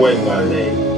Wengale.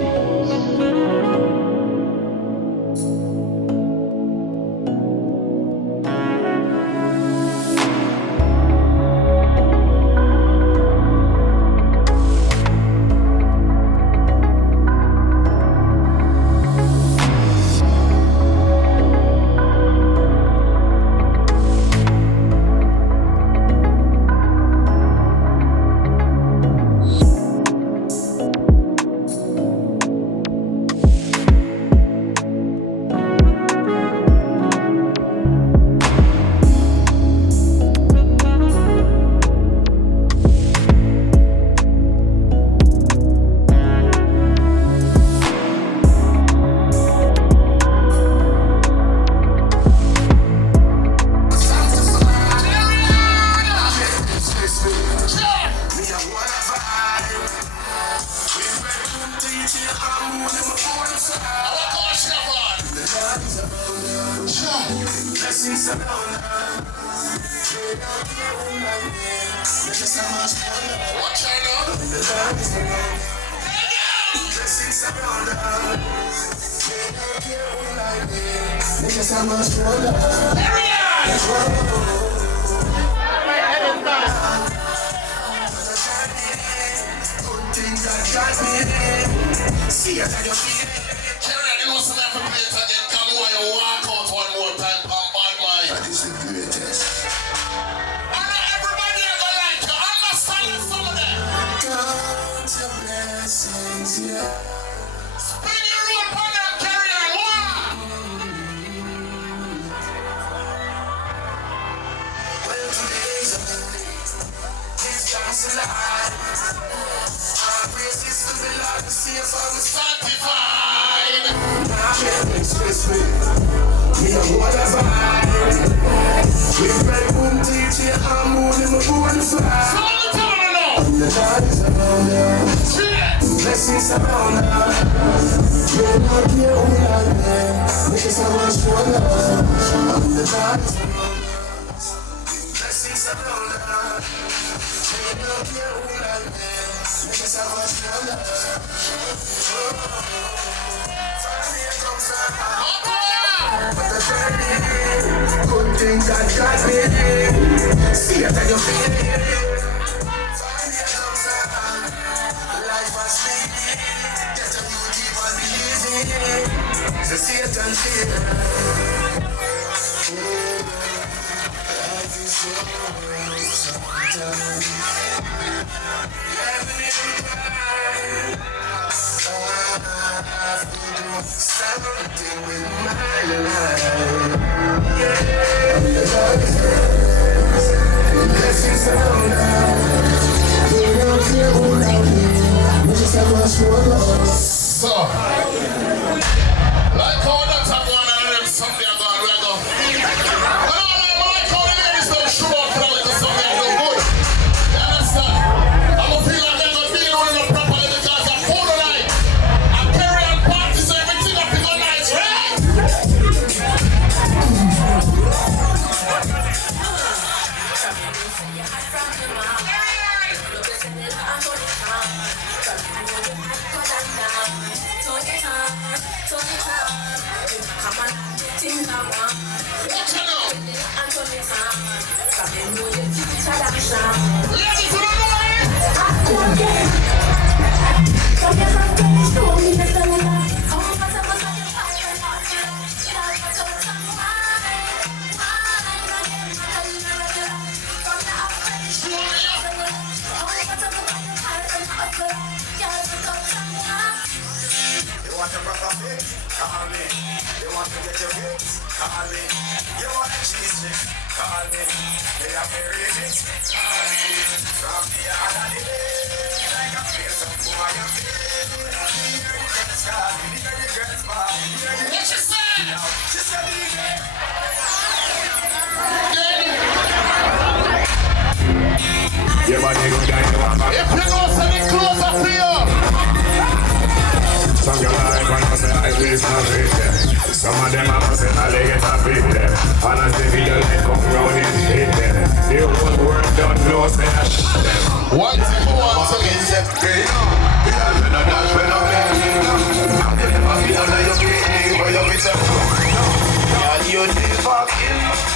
Some of them are saying I get a fit them. And as the video light come round and hit them, the whole world don't know say I shit them. One thing I want to get set free. You never kill me.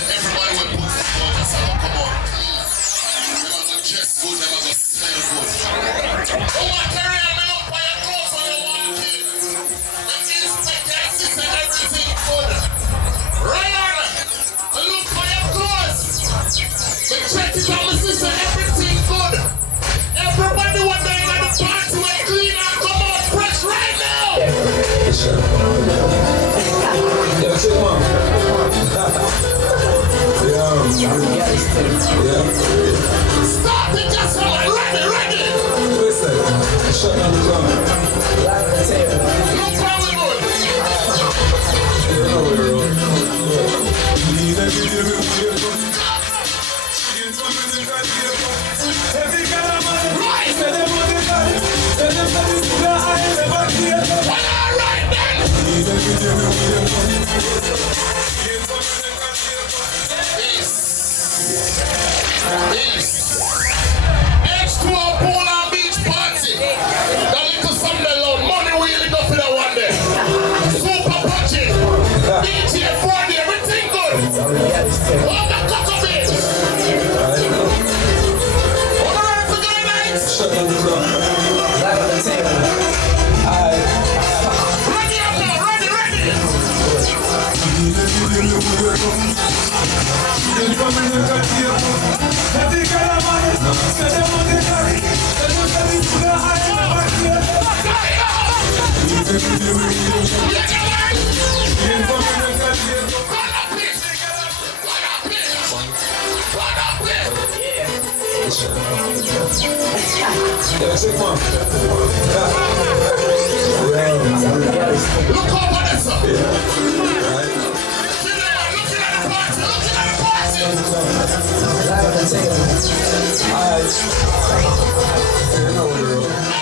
Everybody will put the focus on, come on. Never go dress good, never go smell good. Come on, carry on, man, up by your clothes when you walk in. The inspector and sister, everything good. Ryan, look for your clothes. The check it on the sister, everything good. Everybody want to go to the party with clean and come on, fresh right now. Yeah, shit, man. Stop it, just come on, ready. Listen, shut down the drum. No problem, good. Next to a pool and beach party. That little Sunday load, money really go for that one day. Super budget. DJ 40, everything good. All the cockabit. All right for good night. Shut down the drum. Ready up now, ready. Yeah, shit, man. Look over this up. Right. Looking at the party.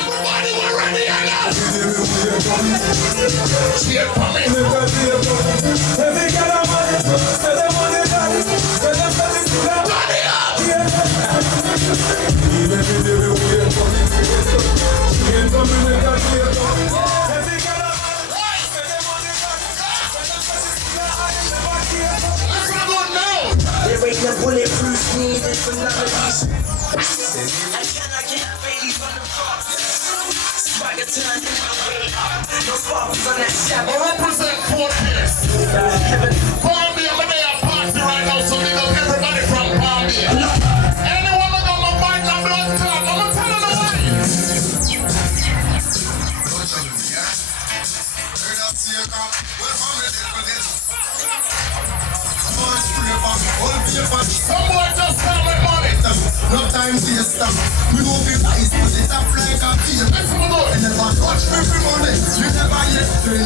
Everybody were ready and now. Cheer for me. Party There ain't no bulletproof needed for none of these. I cannot get babies on the cross. Swagger turned in my way. No fathers on that shadow. I represent Fort Pierce. Palm Bay, I'm there at party right now, so big up everybody from Palm Bay. Anyone that got my bike and blood clot, I'm gonna tell you the way. Some boy just come with money. No time to your stuff. We move it ice, put it up like a beer. Let's go. And never touch me for money. You never yet been.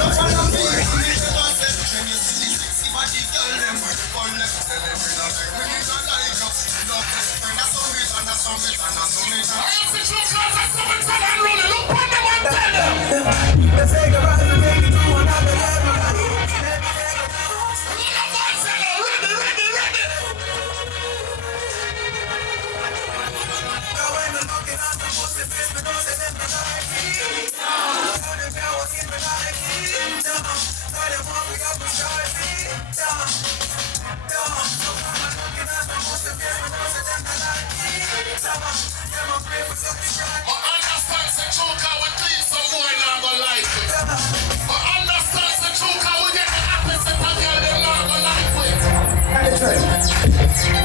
No fun of me. You never said. When you see the sexy body girl, them with the collect. Tell them we not like, we need not like us. No best friend, that's so rich, and that's so rich, and that's so rich. I am the true cause of something tell and rolling. Look on them and tell them. Let's take a ride and make it through another level.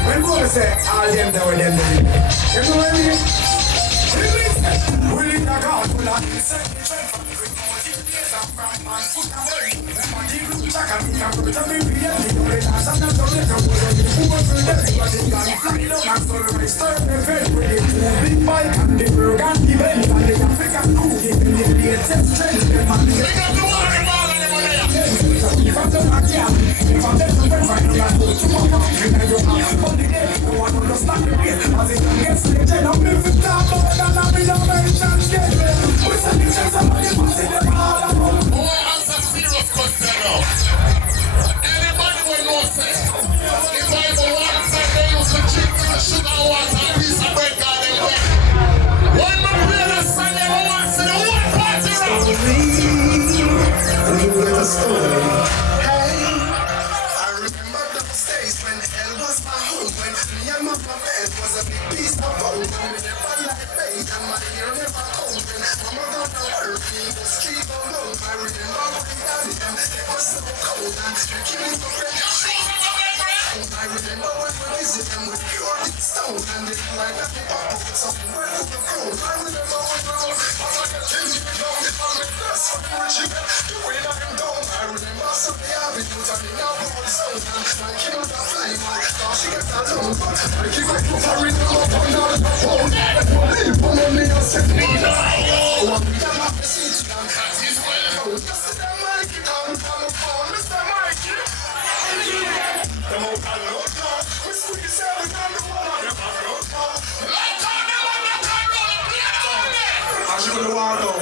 When we say all them that were them, you know what I mean? We need a God who like to say, them up my bed was a big piece of bone. We never like fake and my ear never cold. Mama got the hurt me in the street alone. I remember when daddy them, it was so cold and they killed me for I remember when we visit them with pure stone and they like that they up with something where you can go. I remember when we go, I like a king, down the on the first fucking rich again, the way that I'm down. I remember Sunday Avenue, and they now go on sound and my king was a fly man, now she gets a loan. I keep it to her in the love on the phone. Leave one on me and set me down. Oh, I'm gonna have to see you down. He's well. Just the Mikey down on the phone, Mr. Mikey. Come on, we squeeze every time the one. I should go to Waldo.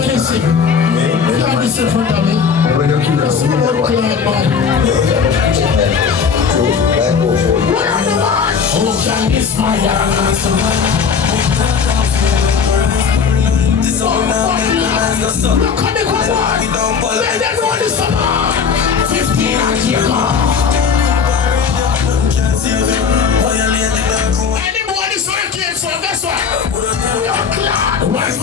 listen. You can't listen for me. Listen to what Clyde, man. Oh, can this my look at the cover. Let them run this summer. 15 and here anybody so you can't so guess what? You're glad. What's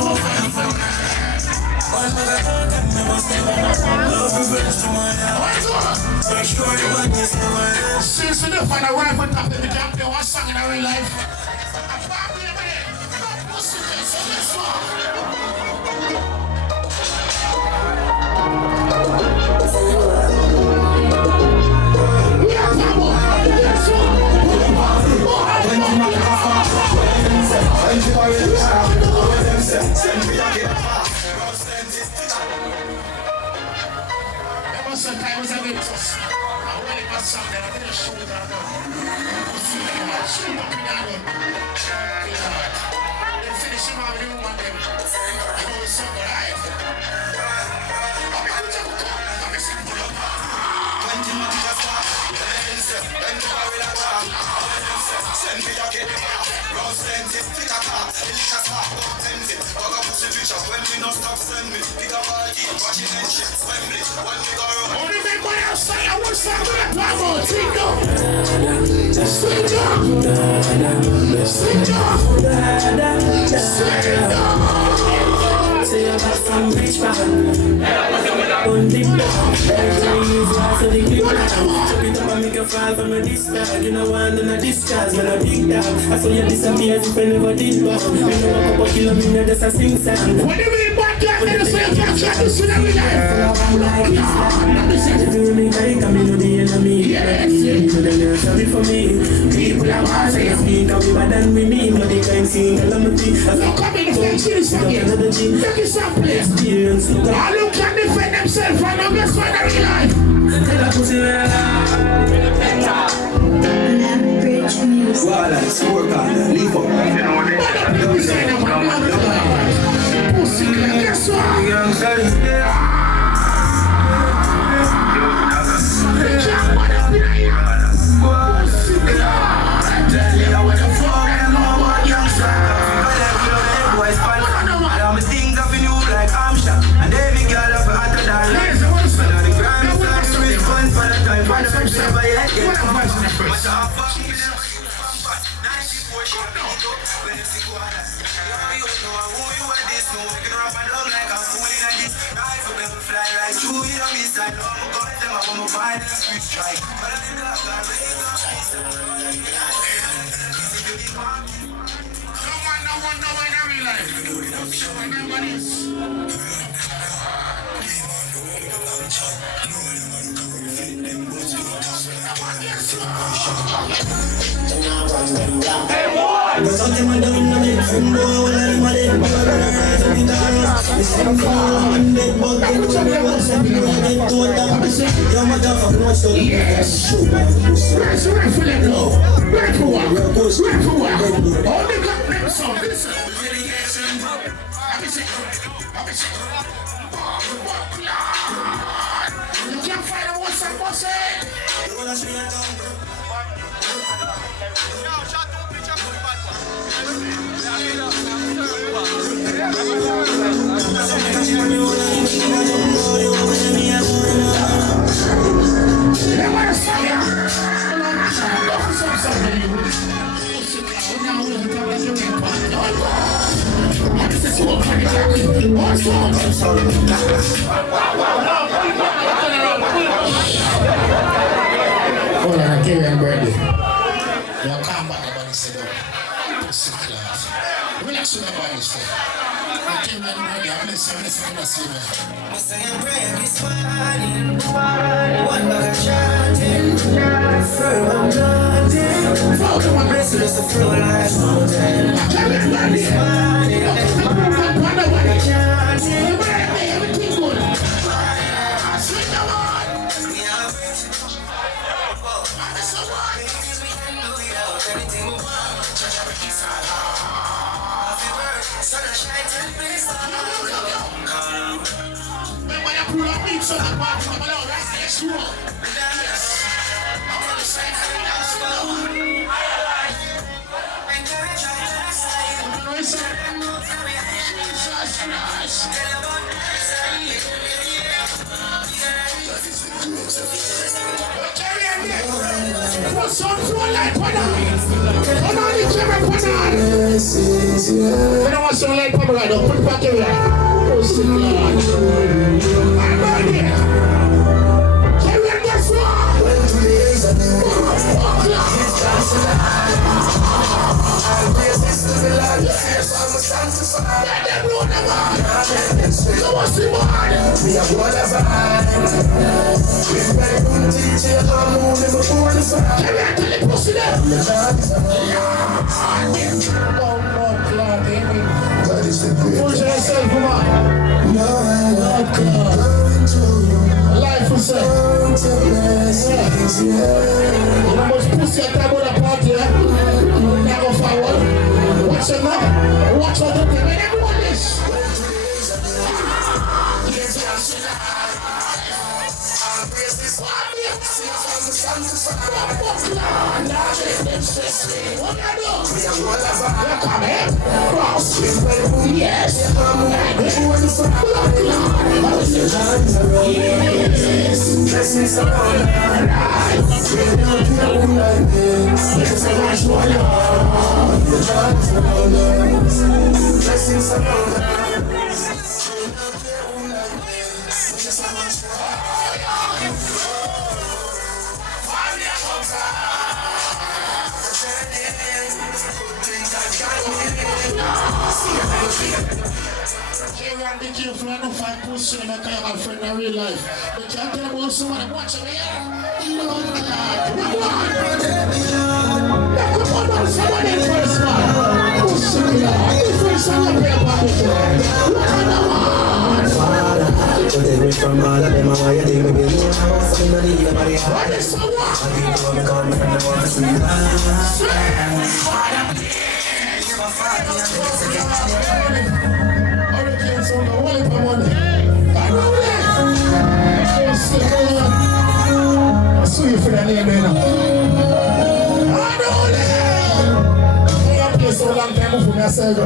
since you find a rifle top in the camp, they want song in a real life. Sometimes I get us. I really got something. I didn't show that. Shoot up in that one. They finish him out with the woman then. Oh, so right. I'm a simple up. 20 minutes of far. Then the barrel of tar. Send me your kid. Round send it. Pick a car. The liquor spark. Send it. Bug up the future. When we not stop, send me. Pick up all the watching and shit. Swim it. When we go around. Only make my outside. I want some of that power. Take up. Sit down. Sit down. Sit down. Say I got some rich man. On the block. So the clip up and make a fall from a discharge. You know one and a discharge. When I big dog, I saw you disappear if I never did back. You know a couple kilometers, that's a sing song. What do you mean back there? When you say you can't try to see that we life. If you really like, I'm in the enemy. Yes. You know they're sorry for me. People are mad. Say it's me, come better than we mean. But they can't see calamity. Look at me, the fake series again. Look at some place. Experience. Look at defend themselves from the best one in life. Bridge music. Wala, scorecard, leave up. beats on the party, come on, that's sure. Yes. I want to say put some flow like banana. Come on, the camera banana. I don't want some like banana. Don't put it back here. Oh, shit, Lord. I'm ready. Carry on this one. I'll be a sister, the Lord, the fierce, I'm a sanctified. Let them know the man. You want to see man. We are one of us. We're very good teacher, I'm only a born of fire. Carry on till the pussy there. God is the great. Push yourself, come on. Lord God, Life is blessings, yeah. You must pussy at time on the party, now go forward. Watch it now. Watch out the thing. Let everyone this. Blessings around us. Blessings around Be careful, I don't find pussy in a kind of friend in real life. But you can't tell about someone watch over here. Lord God, come on, someone in first man. Pussy, Lord. First time you pay about it. Look at the man. protect me from all of them. I want you to be building a house. I'm not need nobody. What is someone? I need to come call me friend. I want to see you. I saw you for that name, man. I know that. I don't play so long time for myself.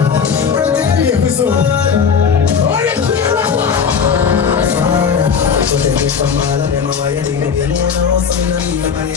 Protect me from all of them. I want you to be building a house. I'm not need nobody.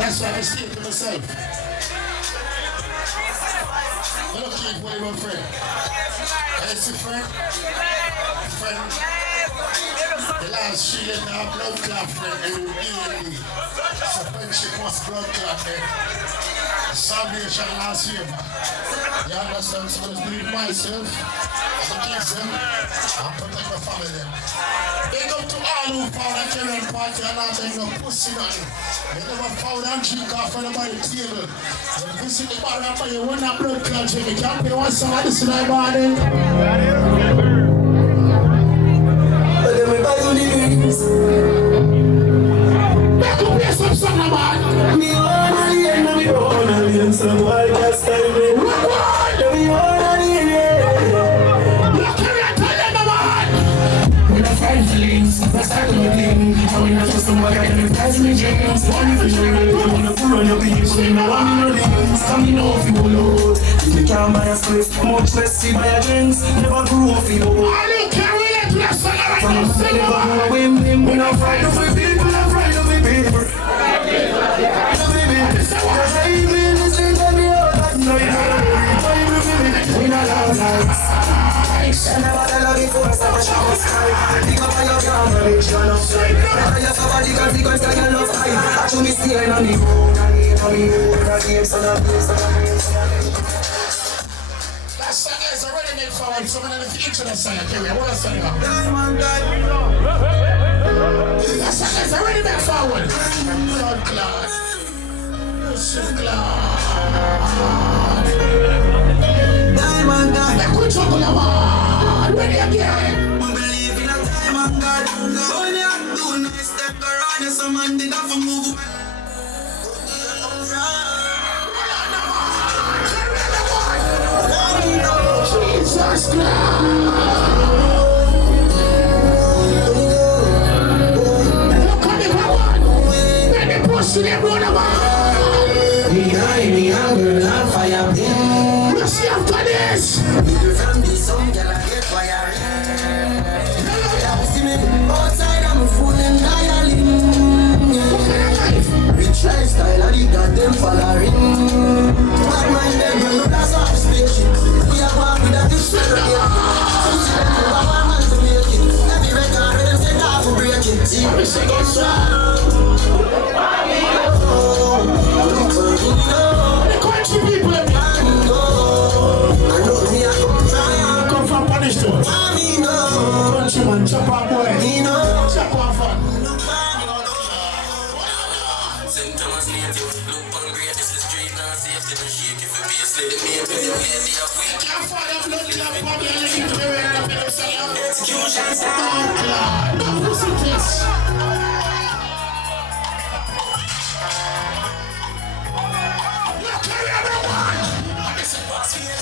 That's why I see it to myself. I don't keep one of my friend. I see friend. The last she let me have blood clot friend and you heal me. So when she was blood clot salvation last year. You understand? So I just believe myself, the kids them, and protect my family them. They go to all who found a children party and not take no pussy on it. They never found and drink off anybody table. They visit the bar and buy you one that blood clot drink. You can't pay one song of this in my body. But then we buy you the drinks. Back up here some song about. Me wanna learn, me wanna learn some wild cat style. Me wanna learn, Look here and tell them about. when I find feelings, I start looking. I will not trust somebody, I can pass me dreams. One if you show me, you wanna pull on your people. Me no want me no links, come me know if you load. If you can't buy a spliff, much less see buy a drinks. Never grew up in old. I don't care what you do, song right now. Sing Never about. go away, when I'm fried up with people, I'm fried up with people. And I wanna love you for a second, I was high. Think about your camera. direction of sight. Better your somebody consequence and your love high. I show me staying on me own, That song is already made forward, so I'm going to feature that song. Okay, what else are you? That song is already made forward. Blood clot. Diamond God. Make we trouble a man. Ready again. We believe in a diamond God. When you do nice step around, you some man did have to move. Jesus Christ. Look at the one. Let me push to the brother man. Behind me, hunger and fire. You see after this. From the sun, girl, I get fire. See me outside, I'm a fool and dialing. Rich lifestyle, I got them following. Bad mind, them, no, that's how I speak shit. We are one with a dish. Every record, them say that for breaking. See me sing it strong. The country people in come from Punishment. Countryman, chop our boy. Chop our fun. St. Thomas native, look hungry, this is street, now safety, no shake if you be a slave, me and you lady of week. Can't find a blood clot, Bobby, and you keep wearing a pillow salon. Execution style. Oh, God. No pussy kiss. Look at everyone. This is what's here.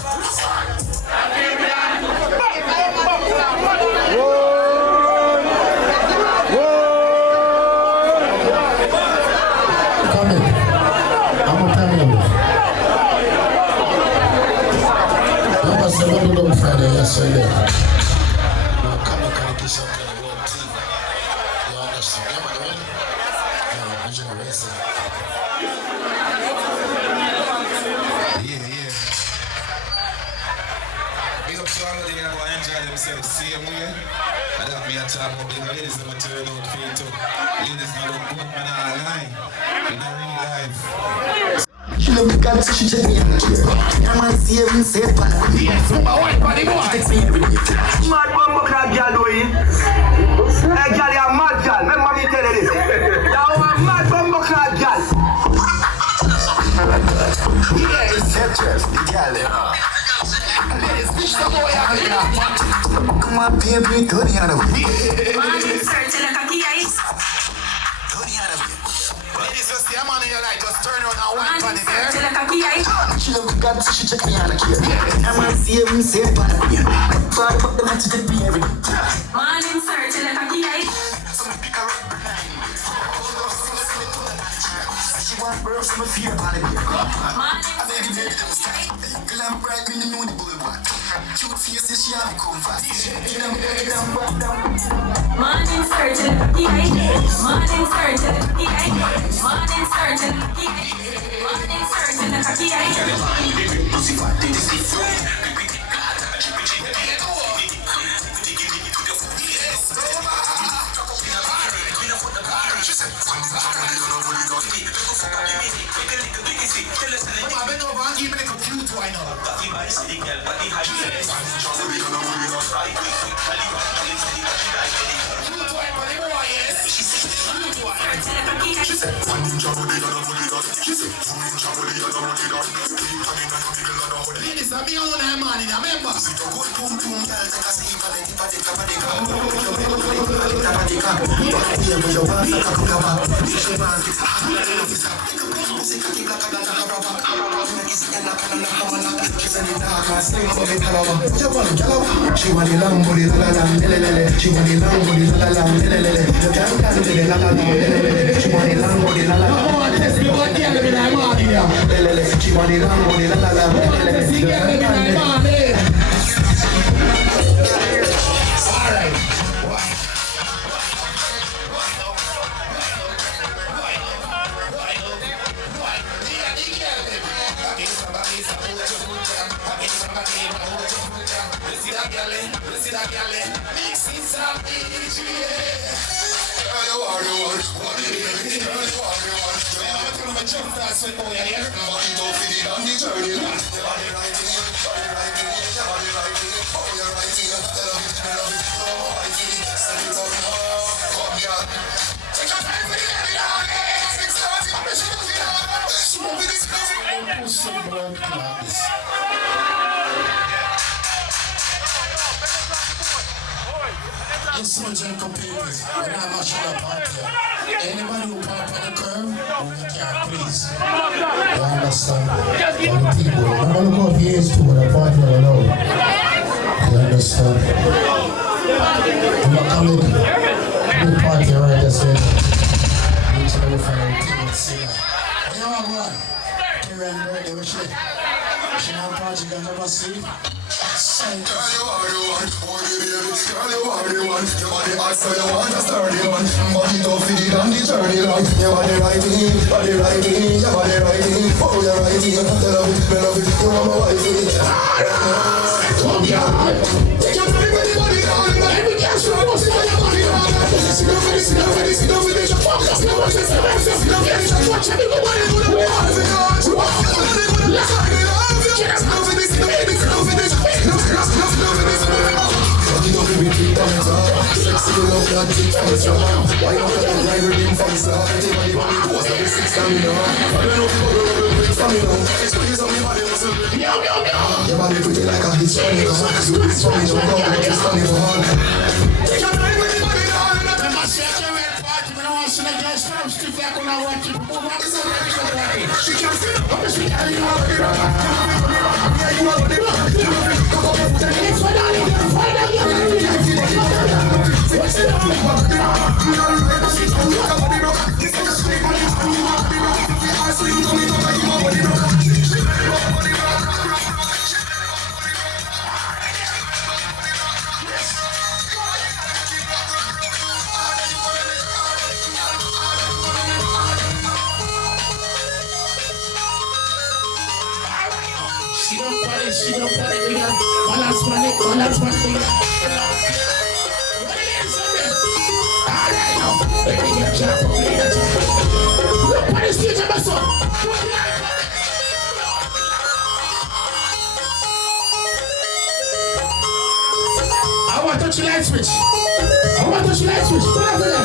Come in. I'm a family. Number 7 on Friday, yesterday. Now come and kind of get something on one TV. You understand? Am I ready? Yeah, original racing. Yeah. Big up to all of them who enjoy themselves the same way. And that me a talk about the ladies that turn out for it too. Ladies not look good, man, I lie. In a real life. She love me God, so she check me on the chair. Yeah, man, see everything safe, man. Yes, my wife, buddy boy. She text me every day. Mad bumbo crab girl, do you? Hey, girl, you're a mad girl. Remember me tell you this. You're a mad bumbo crab girl. Yes. The girl, Ladies, bitch the boy out here. come on, baby, go the other way. Ladies, just see a man in your life, just turn around and wine on him, yeah? She love me God, so she check me on the chair. Yeah, man, see everything safe, man. Fuck, fuck the man, she take me every day. Morning, sir. Tell her So me pick her up behind me. She want birds, so me fear about it. I beg you, baby, them style. Girl, I'm bright, me know the bull what. Cute face, she have me come fast. Morning, sir. Tell her Morning, sir. Tell her Morning, sir. Tell her Morning, sir. Tell her I bend over and give me a cute wine now. Cute wine, buddy boy, yes. Cute wine. Ladies, I'm me on that man in a member. She want the long body, la la la, lelelele. She want the long body, la la la, lelelele. You can't dance with the la la la, lelelele. She want the long body, la la la. Come on, let's be one girl in my man here. Lelele. She want the long body, la la la, lelelele. Let's see girl in my man here. All right. See that girl, mix it up, DJ. just dance with boy, yeah? But it don't fit it on the journey. Your body writing, your body writing, oh, you're writing. I love it, oh, I feel it. Send it out now, come here. Take your time for the day, yeah. Six hours, I'm missing the video. Smoke with this coffee. Push some blood clots. This one drink of papers. We're not much of a party. Anybody who park on the curb, move your car, please. You understand? All the people. Remember, look up here too, when I party alone. You understand? I'm a comedy. Big party right there, say. Each and every final thing, say. Hey, yo, man. Karen birthday, what's it? She not party, you never see. Girl, you are the one, oh baby, girl, you are the one. Your body hot, so you want a sturdy one. But it don't fit it on the journey long. Your body writing, your body writing. Oh, you're writing, I love it, you are my wifey. Come here. Take your time with the body down. Every girl should have posted on your body down. Sit down for this, sit down for this, sit down for this. Your fuck, sit down for this, sit down for this. Sit down for this, watch me go on and go to war. Let's go. Sit down for this, sit down for this, sit down for this. Sexy love that big fancy. Why not that line reading fancy? Everybody want me post every 6 time, you know. I don't know people will quick from me now. Squeeze on me body muscle. Your body pretty like a Hispanic. You this from me, don't go like it's funny for all. Take your time with the body down. I must say I can't wait party. I don't want to see that girl stop stiff like when I watch it. She can't sit up. She can't even hold it up. Yeah, you hold it up. It's for that. Find out your she don't panic, nigga. One last panic. Look what is this, my son. I want to touch the light switch. Put it over there.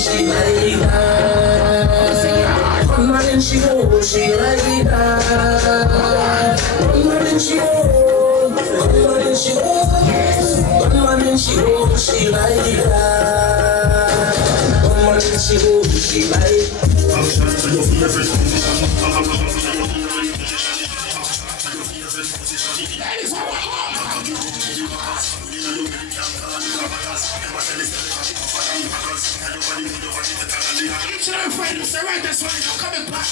She like that. One man and she like that. One man and she like that. One man and she like. Each and every friend is right, that's why you're coming back.